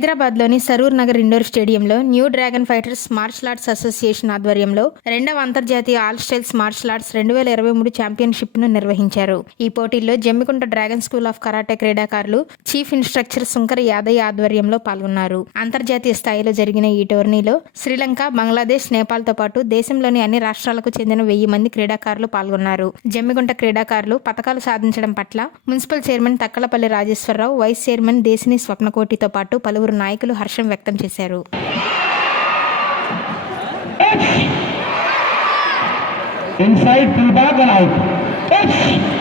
హైదరాబాద్లోని సరూర్ నగర్ ఇండోర్ స్టేడియంలో new dragon fighters martial arts association ఆధ్వర్యంలో రెండవ అంతర్జాతీయ ఆల్ స్టైల్స్ మార్షల్ ఆర్ట్స్ రెండు వేల ఇరవై మూడు ఛాంపియన్షిప్ను నిర్వహించారు. ఈ పోటీల్లో Jammikunta dragon school of karate క్రీడాకారులు చీఫ్ ఇన్స్ట్రక్టర్ శంకర్ యాదయ్య ఆధ్వర్యంలో పాల్గొన్నారు. అంతర్జాతీయ స్థాయిలో జరిగిన ఈ టోర్నీలో శ్రీలంక బంగ్లాదేశ్ నేపాల్తో పాటు దేశంలోని అన్ని రాష్ట్రాలకు చెందిన వెయ్యి మంది క్రీడాకారులు పాల్గొన్నారు. జమ్మిగుంట క్రీడాకారులు పథకాలు సాధించడం పట్ల municipal chairman Takkalapalli Rajeshwararao vice chairman Desini స్వప్నకోటితో పాటు పలువురు పలువురు నాయకులు హర్షం వ్యక్తం చేశారు Inside, pull back and out. X.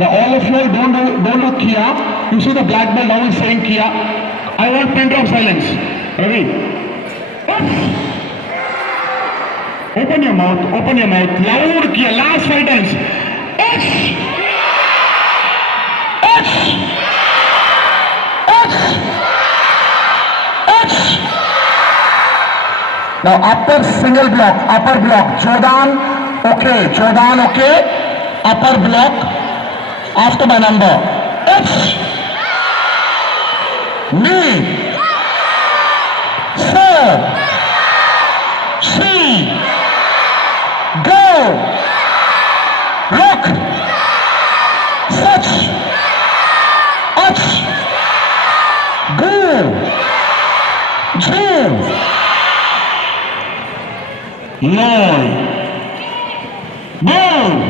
Now all of you all don't know, don't know Kia. You see the black belt now is saying Kia. I want pin drop silence. Ready? Open your mouth, open your mouth. Loud Kia, last five times. X. X. X. X. Now upper single block, upper block. Jordan, okay. Jordan, okay. Upper block. After my number. X. Me. Sir. She. Go. Look. Such. Uch. Go. Jim. Lloyd. Boom.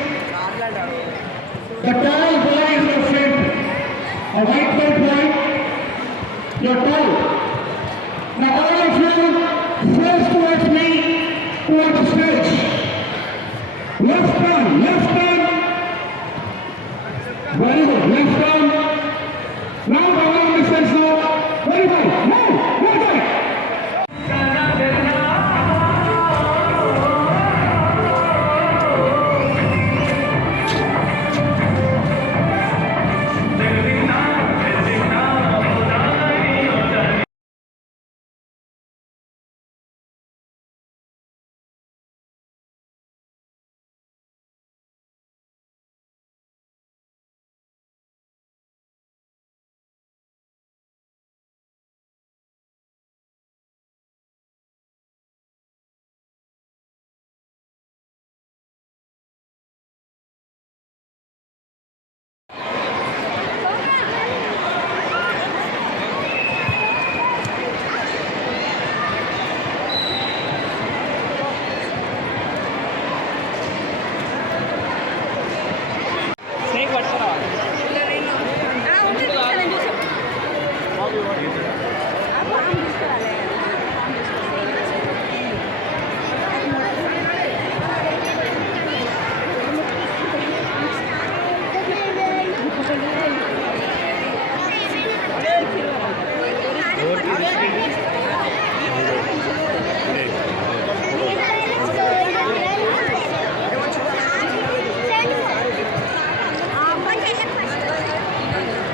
left arm. Very good, left arm. Now,